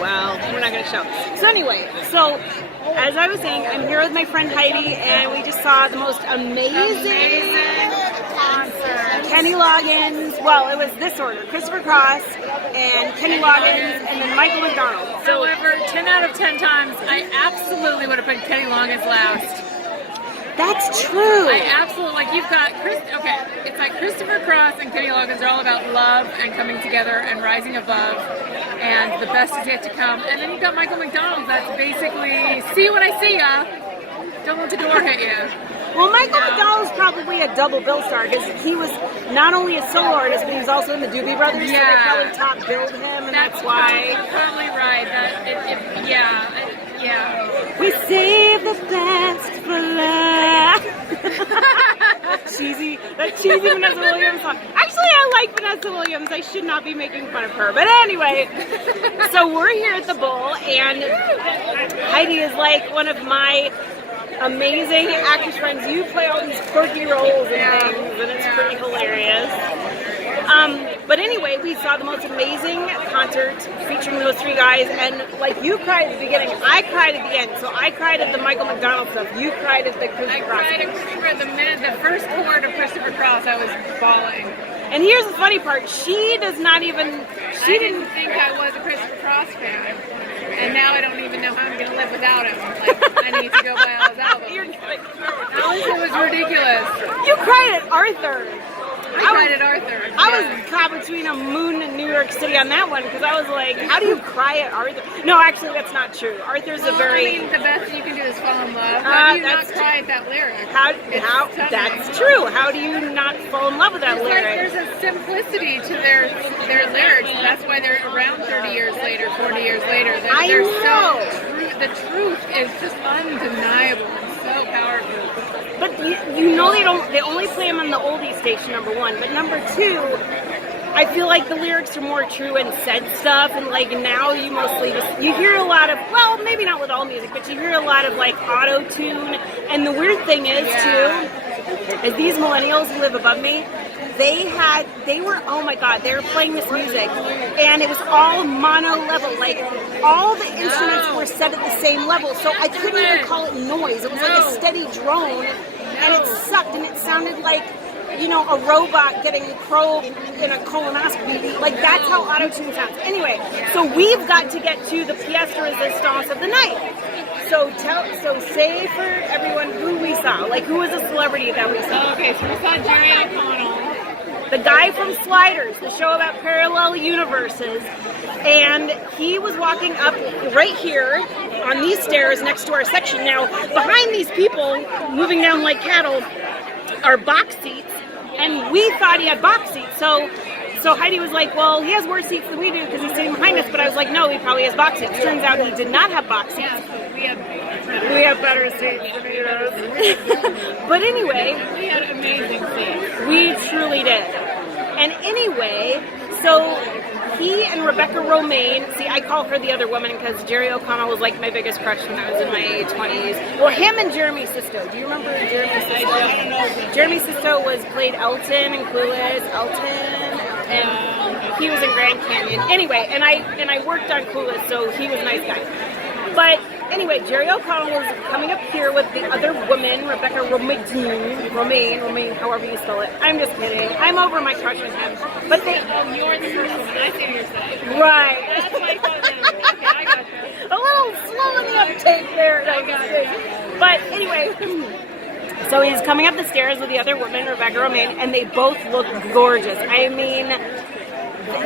well, we're not going to show. So anyway, as I was saying, I'm here with my friend Heidi, and we just saw the most amazing concert. Kenny Loggins, well, it was this order: Christopher Cross, and Kenny Loggins, and then Michael McDonald. So, however, 10 out of 10 times, I absolutely would have put Kenny Loggins last. That's true. I absolutely, like, you've got, okay, it's like Christopher Cross and Kenny Loggins are all about love and coming together and rising above, and the best is yet to come. And then you've got Michael McDonald, that's basically, see what I see ya, don't let the door hit you. Well, Michael McDonald's probably a double bill star, because he was not only a solo artist, but he was also in the Doobie Brothers, yeah. So they probably top billed him, and that's why. Totally right. Yeah. We save the best for last. that cheesy Vanessa Williams song. Actually, I like Vanessa Williams. I should not be making fun of her. But anyway, so we're here at the Bull, and Heidi is like one of my amazing actress friends. You play all these quirky roles and things, and it's pretty hilarious. But anyway, we saw the most amazing concert featuring those three guys, and like you cried at the beginning, I cried at the end. So I cried at the Michael McDonald stuff. You cried at the Christopher Cross. I cried at the first chord of Christopher Cross. I was bawling. And here's the funny part: she does not even. I didn't think I was a Christopher Cross fan, and now I don't even know how I'm going to live without him. Like, I need to go buy all his albums. It was ridiculous. You cried at Arthur. I cried at Arthur. I was caught between a moon and New York City on that one, because I was like, how do you cry at Arthur? No, actually, that's not true. Arthur's a very... I mean, the best you can do is fall in love. How do you not cry at that lyric? That's true. How do you not fall in love with that lyric? Like, there's a simplicity to their lyrics. That's why they're around 30 years later, 40 years later. They're so the truth is just undeniable and so powerful. But you know they only play them on the oldies station, number one. But number two, I feel like the lyrics are more true and said stuff, and like now you mostly you hear a lot of, well, maybe not with all music, but you hear a lot of like auto-tune. And the weird thing is too, is these millennials who live above me, they were, oh my God, they were playing this music, and it was all mono level, like all the instruments were set at the same level, so I couldn't even call it noise. It was like a steady drone, and it sucked, and it sounded like, you know, a robot getting probed in a colonoscopy. Like, that's how auto-tune sounds. Anyway, so we've got to get to the pièce de résistance of the night. So say for everyone who we saw. Like, who was a celebrity that we saw? Okay, so we saw Jerry O'Connell. The guy from Sliders, the show about parallel universes. And he was walking up right here on these stairs next to our section. Now, behind these people, moving down like cattle, are box seats. And we thought he had box seats. So Heidi was like, well, he has worse seats than we do because he's sitting behind us. But I was like, no, he probably has box seats. Turns out he did not have box seats. Yeah, we have better seats than he does. But anyway, we had amazing seats. We truly did. And anyway, so he and Rebecca Romaine, see, I call her the other woman because Jerry O'Connell was like my biggest crush when I was in my 20s. Well, him and Jeremy Sisto. Do you remember Jeremy Sisto? I don't know. Jeremy Sisto played Elton in Clueless. And he was in Grand Canyon. Anyway, and I worked on Clueless, so he was a nice guy. But anyway, Jerry O'Connell was coming up here with the other woman, Rebecca Romaine, however you spell it. I'm just kidding. I'm over my crush with him. But you're the first one. I see what you're saying. Right. That's my phone number. Okay, I got you. A little slow in the uptake there. I got it. But anyway, so he's coming up the stairs with the other woman, Rebecca Romaine, and they both look gorgeous. I mean,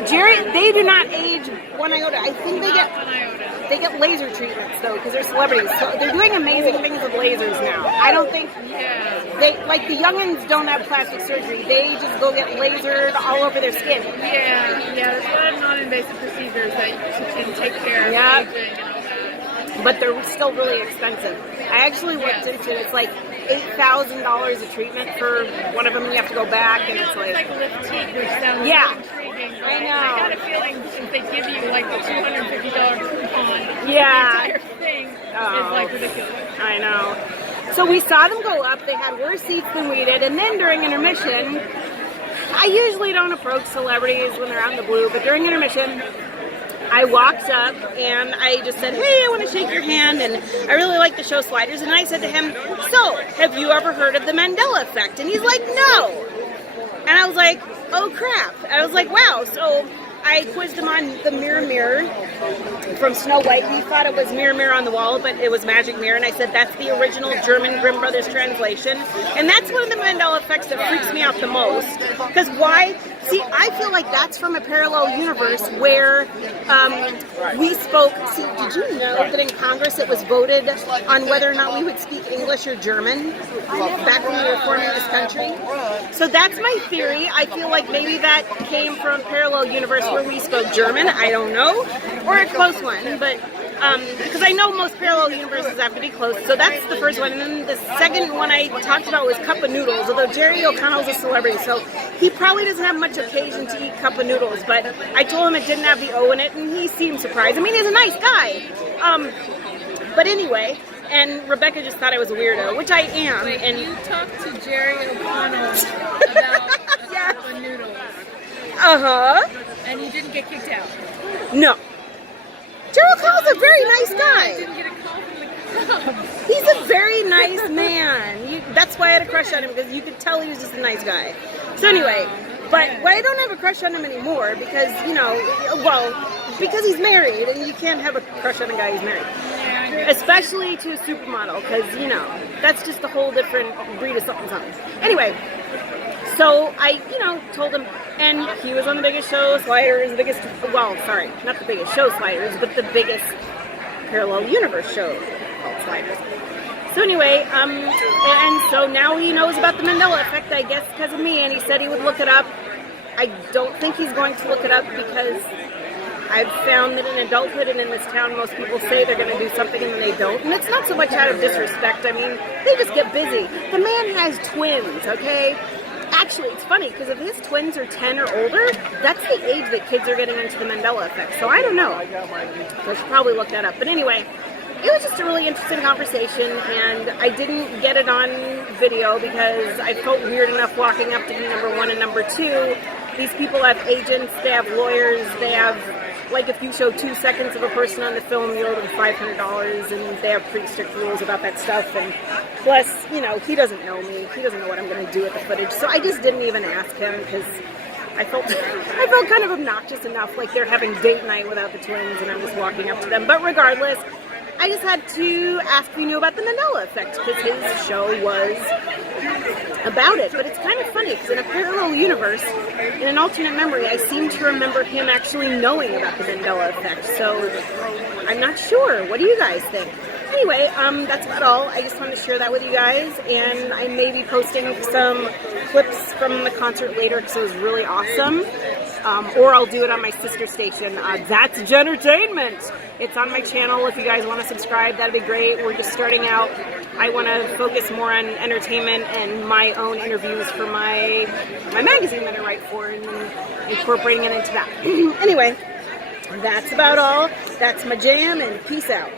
Jerry, they do not age one iota. I think they get laser treatments though, because they're celebrities. So they're doing amazing things with lasers now. I don't think they, like the youngins, don't have plastic surgery. They just go get lasered all over their skin. Yeah. There's a lot of non-invasive procedures that can take care of aging and all that. But they're still really expensive. I actually looked into it. It's like $8,000 a treatment for one of them. You have to go back, and it's like lift teeth, which sounds intriguing. I know. I got a feeling if they give you like the $250 coupon, the entire thing is like ridiculous. I know. So we saw them go up. They had worse seats than we did, and then during intermission, I usually don't approach celebrities when they're out in the blue, but during intermission, I walked up and I just said, hey, I want to shake your hand, and I really like the show Sliders. And I said to him, so, have you ever heard of the Mandela effect? And he's like, no. And I was like, oh crap. And I was like, wow. So I quizzed him on the Mirror from Snow White. He thought it was Mirror on the Wall, but it was Magic Mirror. And I said, that's the original German Grimm Brothers translation. And that's one of the Mandela effects that freaks me out the most. Because why? See, I feel like that's from a parallel universe where we spoke. See, did you know that in Congress it was voted on whether or not we would speak English or German back when we were forming this country? So that's my theory. I feel like maybe that came from a parallel universe where we spoke German. I don't know. Or a close one, but because I know most parallel universes have to be close. So that's the first one. And then the second one I talked about was Cup of Noodles, although Jerry O'Connell's a celebrity, so he probably doesn't have much occasion to eat Cup of Noodles, but I told him it didn't have the O in it, and he seemed surprised. I mean, he's a nice guy. But anyway, and Rebecca just thought I was a weirdo, which I am. Wait, and you talked to Jerry O'Connell about yes. Cup of Noodles. Uh-huh. And you didn't get kicked out. No. Jerry O'Connell's a very nice guy. Didn't get a call from the club. He's a very nice man. That's why I had a crush on him, because you could tell he was just a nice guy. So anyway, but I don't have a crush on him anymore because, because he's married, and you can't have a crush on a guy who's married. Yeah, Especially to a supermodel, because, that's just a whole different breed of something. Anyway, so I, told him, and he was on the biggest show, Sliders, not the biggest show, Sliders, but the biggest parallel universe show called Sliders. So anyway, and so now he knows about the Mandela effect, I guess, because of me, and he said he would look it up. I don't think he's going to look it up because I've found that in adulthood and in this town, most people say they're going to do something and then they don't. And it's not so much out of disrespect. I mean, they just get busy. The man has twins, okay? Actually, it's funny, because if his twins are 10 or older, that's the age that kids are getting into the Mandela effect. So I don't know. So I should probably look that up. But anyway, it was just a really interesting conversation, and I didn't get it on video because I felt weird enough walking up to number one and number two. These people have agents, they have lawyers, they have, like, if you show 2 seconds of a person on the film, you owe them $500, and they have pretty strict rules about that stuff. And plus, he doesn't know me. He doesn't know what I'm going to do with the footage. So I just didn't even ask him because I felt kind of obnoxious enough, like they're having date night without the twins, and I'm just walking up to them. But regardless, I just had to ask if he knew about the Mandela effect because his show was about it. But it's kind of funny because in a parallel universe, in an alternate memory, I seem to remember him actually knowing about the Mandela effect. So I'm not sure. What do you guys think? Anyway, that's about all. I just wanted to share that with you guys, and I may be posting some clips from the concert later because it was really awesome. Or I'll do it on my sister station. That's Jentertainment. It's on my channel. If you guys want to subscribe, that'd be great. We're just starting out. I want to focus more on entertainment and my own interviews for my magazine that I write for, and then incorporating it into that. Anyway, that's about all. That's my jam, and peace out.